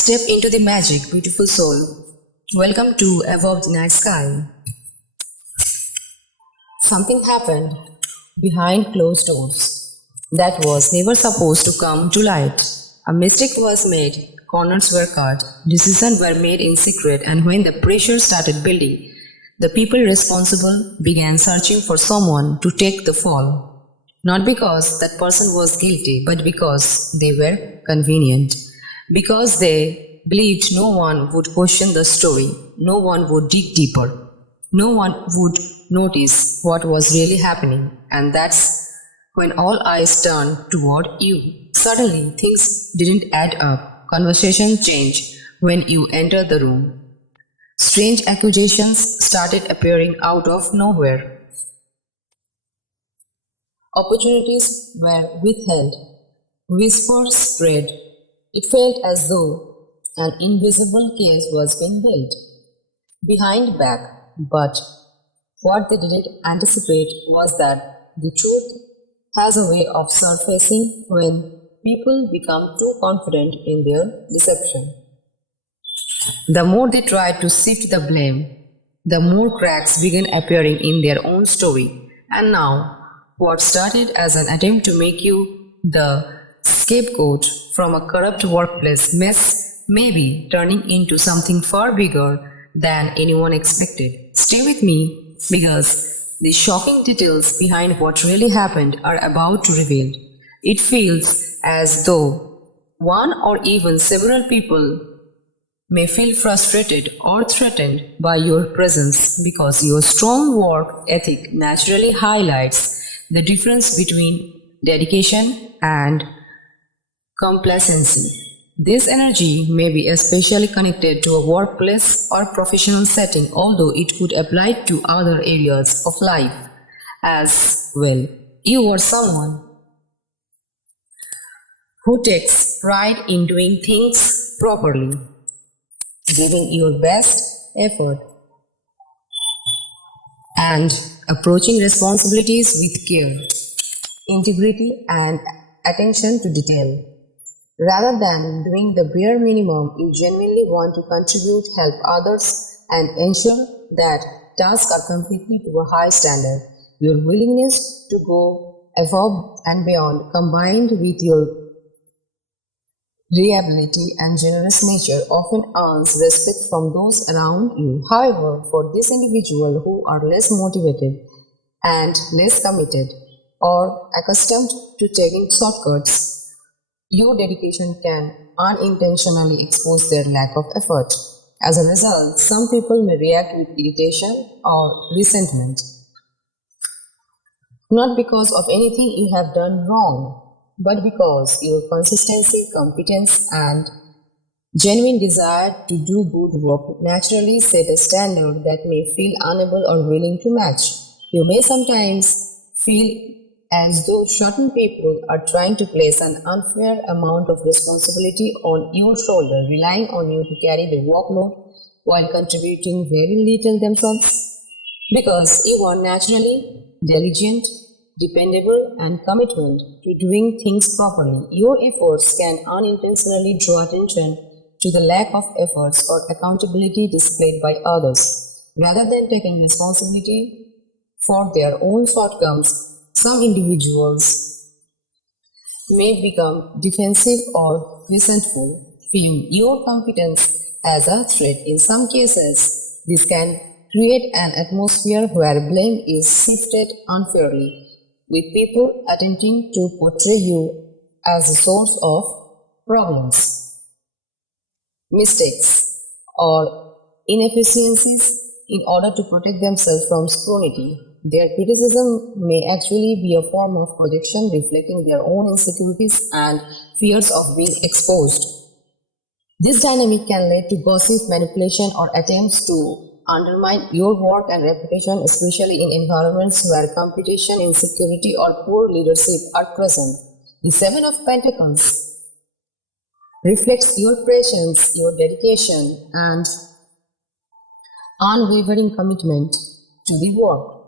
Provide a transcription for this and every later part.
Step into the magic, beautiful soul. Welcome to Above the Night Sky. Something happened behind closed doors that was never supposed to come to light. A mistake was made, corners were cut, decisions were made in secret, and when the pressure started building, the people responsible began searching for someone to take the fall. Not because that person was guilty, but because they were convenient. Because they believed no one would question the story, no one would dig deeper, no one would notice what was really happening, and that's when all eyes turned toward you. Suddenly, things didn't add up. Conversation changed when you entered the room. Strange accusations started appearing out of nowhere. Opportunities were withheld. Whispers spread. It felt as though an invisible case was being built behind back, but what they didn't anticipate was that the truth has a way of surfacing when people become too confident in their deception. The more they tried to shift the blame, the more cracks began appearing in their own story. And now, what started as an attempt to make you the scapegoat from a corrupt workplace mess may be turning into something far bigger than anyone expected. Stay with me because the shocking details behind what really happened are about to reveal. It feels as though one or even several people may feel frustrated or threatened by your presence because your strong work ethic naturally highlights the difference between dedication and complacency. This energy may be especially connected to a workplace or professional setting, although it could apply to other areas of life as well. You are someone who takes pride in doing things properly, giving your best effort, and approaching responsibilities with care, integrity, and attention to detail. Rather than doing the bare minimum, you genuinely want to contribute, help others, and ensure that tasks are completed to a high standard. Your willingness to go above and beyond, combined with your reliability and generous nature, often earns respect from those around you. However, for this individual who are less motivated and less committed or accustomed to taking shortcuts, your dedication can unintentionally expose their lack of effort. As a result, some people may react with irritation or resentment, not because of anything you have done wrong, but because your consistency, competence, and genuine desire to do good work naturally set a standard that may feel unable or willing to match. You may sometimes feel as though certain people are trying to place an unfair amount of responsibility on your shoulder, relying on you to carry the workload while contributing very little themselves. Because you are naturally diligent, dependable, and committed to doing things properly, your efforts can unintentionally draw attention to the lack of efforts or accountability displayed by others. Rather than taking responsibility for their own shortcomings, some individuals may become defensive or resentful, viewing your competence as a threat. In some cases, this can create an atmosphere where blame is shifted unfairly, with people attempting to portray you as the source of problems, mistakes, or inefficiencies in order to protect themselves from scrutiny. Their criticism may actually be a form of projection reflecting their own insecurities and fears of being exposed. This dynamic can lead to gossip, manipulation, or attempts to undermine your work and reputation, especially in environments where competition, insecurity, or poor leadership are present. The Seven of Pentacles reflects your patience, your dedication, and unwavering commitment to the work.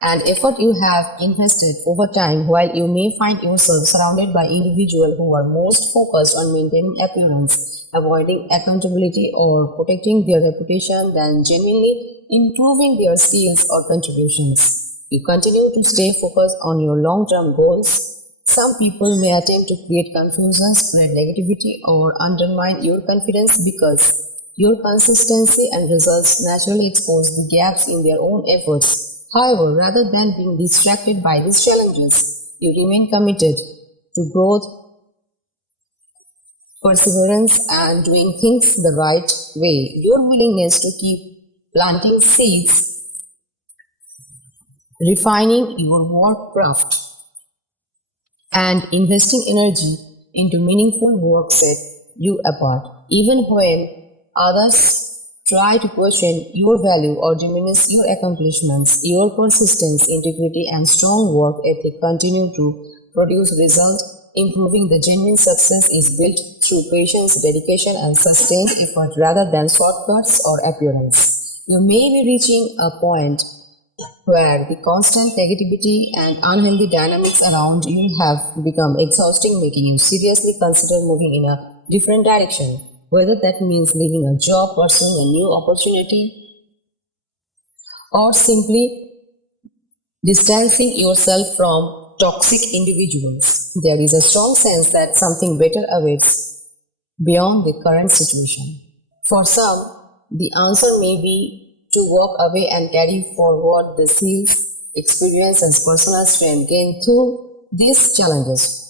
and effort you have invested over time. While you may find yourself surrounded by individuals who are most focused on maintaining appearance, avoiding accountability, or protecting their reputation than genuinely improving their skills or contributions, you continue to stay focused on your long-term goals. Some people may attempt to create confusion, spread negativity, or undermine your confidence because your consistency and results naturally expose the gaps in their own efforts. However, rather than being distracted by these challenges, you remain committed to growth, perseverance, and doing things the right way. Your willingness to keep planting seeds, refining your work craft, and investing energy into meaningful work set you apart. Even when others try to question your value or diminish your accomplishments, your persistence, integrity, and strong work ethic continue to produce results. Improving the genuine success is built through patience, dedication, and sustained effort rather than shortcuts or appearance. You may be reaching a point where the constant negativity and unhealthy dynamics around you have become exhausting, making you seriously consider moving in a different direction, whether that means leaving a job, pursuing a new opportunity, or simply distancing yourself from toxic individuals. There is a strong sense that something better awaits beyond the current situation. For some, the answer may be to walk away and carry forward the skills, experience, and personal strength gained through these challenges.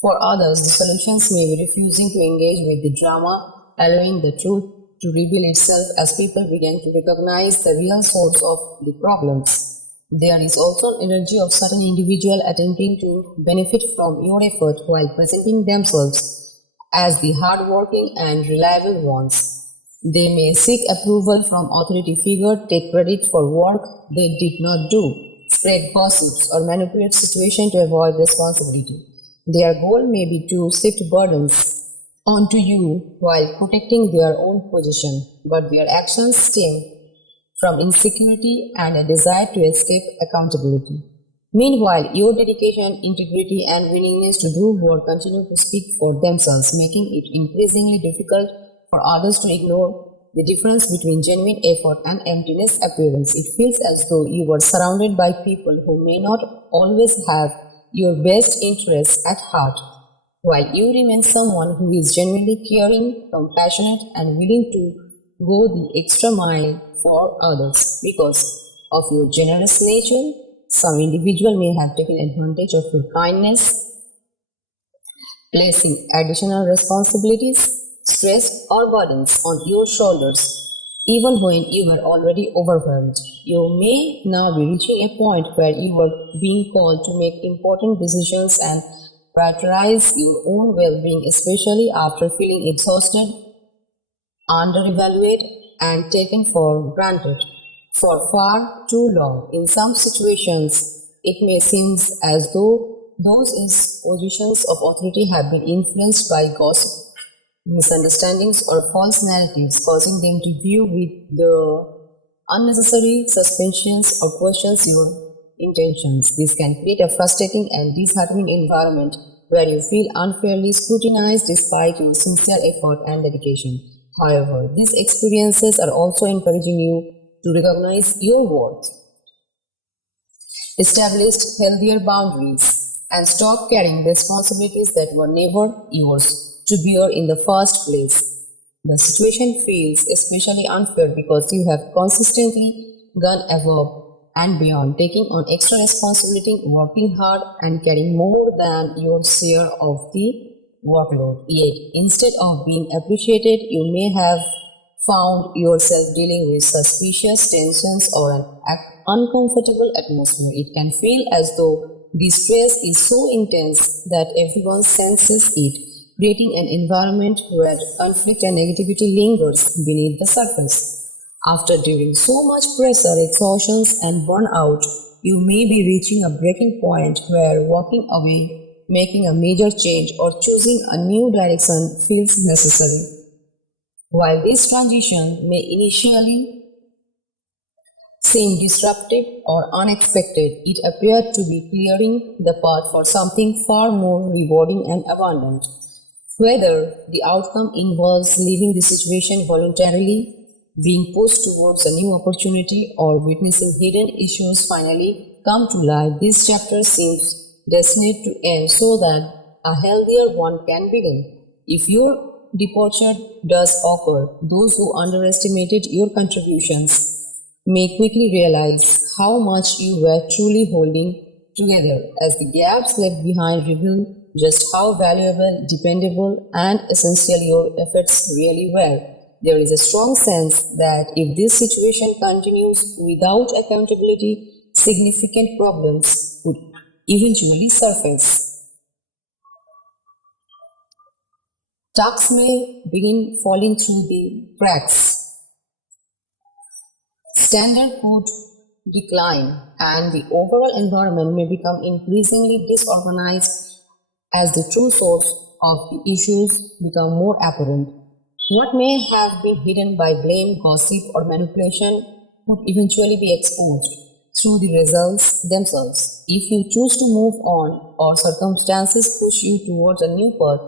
For others, the solutions may be refusing to engage with the drama, allowing the truth to reveal itself as people begin to recognize the real source of the problems. There is also an energy of certain individuals attempting to benefit from your effort while presenting themselves as the hardworking and reliable ones. They may seek approval from authority figures, take credit for work they did not do, spread gossips, or manipulate situations to avoid responsibility. Their goal may be to shift burdens onto you while protecting their own position, but their actions stem from insecurity and a desire to escape accountability. Meanwhile, your dedication, integrity, and willingness to do work continue to speak for themselves, making it increasingly difficult for others to ignore the difference between genuine effort and emptiness appearance. It feels as though you are surrounded by people who may not always have your best interests at heart, while you remain someone who is genuinely caring, compassionate, and willing to go the extra mile for others. Because of your generous nature, some individual may have taken advantage of your kindness, placing additional responsibilities, stress, or burdens on your shoulders, even when you were already overwhelmed. You may now be reaching a point where you are being called to make important decisions and prioritize your own well-being, especially after feeling exhausted, under-evaluated, and taken for granted for far too long. In some situations, it may seem as though those in positions of authority have been influenced by gossip, misunderstandings, or false narratives, causing them to view with the unnecessary suspicions or questions your intentions. This can create a frustrating and disheartening environment where you feel unfairly scrutinized despite your sincere effort and dedication. However, these experiences are also encouraging you to recognize your worth, establish healthier boundaries, and stop carrying responsibilities that were never yours to bear in the first place. The situation feels especially unfair because you have consistently gone above and beyond, taking on extra responsibility, working hard, and carrying more than your share of the workload. Yet, instead of being appreciated, you may have found yourself dealing with suspicious tensions or an uncomfortable atmosphere. It can feel as though the stress is so intense that everyone senses it, creating an environment where conflict and negativity lingers beneath the surface. After during so much pressure, exhaustion, and burnout, you may be reaching a breaking point where walking away, making a major change, or choosing a new direction feels necessary. While this transition may initially seemed disruptive or unexpected, it appeared to be clearing the path for something far more rewarding and abundant. Whether the outcome involves leaving the situation voluntarily, being pushed towards a new opportunity, or witnessing hidden issues finally come to light, this chapter seems destined to end so that a healthier one can begin. If your departure does occur, those who underestimated your contributions may quickly realize how much you were truly holding together, as the gaps left behind reveal just how valuable, dependable, and essential your efforts really were. There is a strong sense that if this situation continues without accountability, significant problems would eventually surface. Tasks may begin falling through the cracks. Standard could decline, and the overall environment may become increasingly disorganized as the true source of the issues become more apparent. What may have been hidden by blame, gossip, or manipulation could eventually be exposed through the results themselves. If you choose to move on or circumstances push you towards a new path,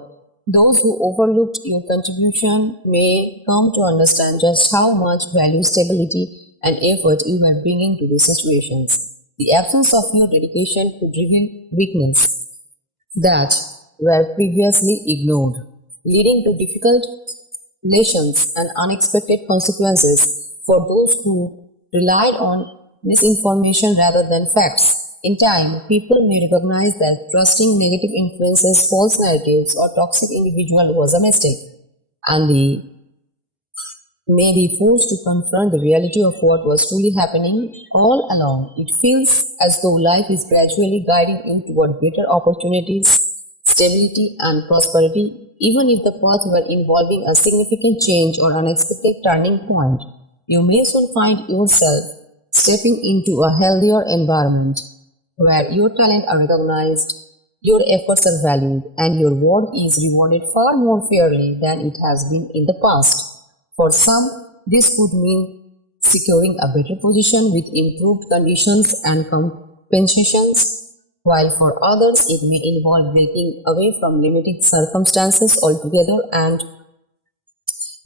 those who overlooked your contribution may come to understand just how much value, stability, and effort you were bringing to these situations. The absence of your dedication could reveal weakness that were previously ignored, leading to difficult lessons and unexpected consequences for those who relied on misinformation rather than facts. In time, people may recognize that trusting negative influences, false narratives, or toxic individuals was a mistake, and they may be forced to confront the reality of what was truly happening all along. It feels as though life is gradually guiding you toward better opportunities, stability, and prosperity, even if the path were involving a significant change or unexpected turning point. You may soon find yourself stepping into a healthier environment where your talents are recognized, your efforts are valued, and your work is rewarded far more fairly than it has been in the past. For some, this could mean securing a better position with improved conditions and compensations, while for others it may involve breaking away from limiting circumstances altogether and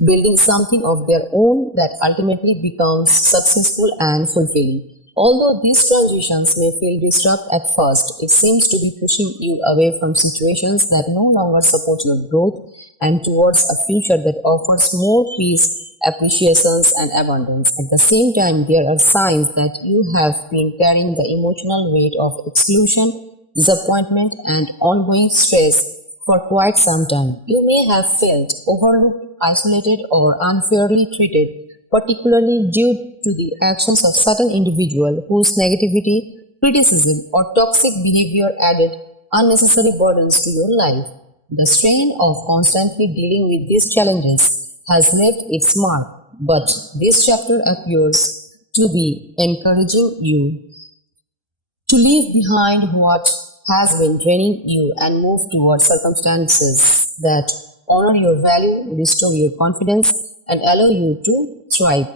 building something of their own that ultimately becomes successful and fulfilling. Although these transitions may feel disrupt at first, it seems to be pushing you away from situations that no longer support your growth and towards a future that offers more peace, appreciations, and abundance. At the same time, there are signs that you have been carrying the emotional weight of exclusion, disappointment, and ongoing stress for quite some time. You may have felt overlooked, isolated, or unfairly treated, particularly due to the actions of certain individuals whose negativity, criticism, or toxic behavior added unnecessary burdens to your life. The strain of constantly dealing with these challenges has left its mark, but this chapter appears to be encouraging you to leave behind what has been draining you and move towards circumstances that honor your value, restore your confidence, and allow you to thrive.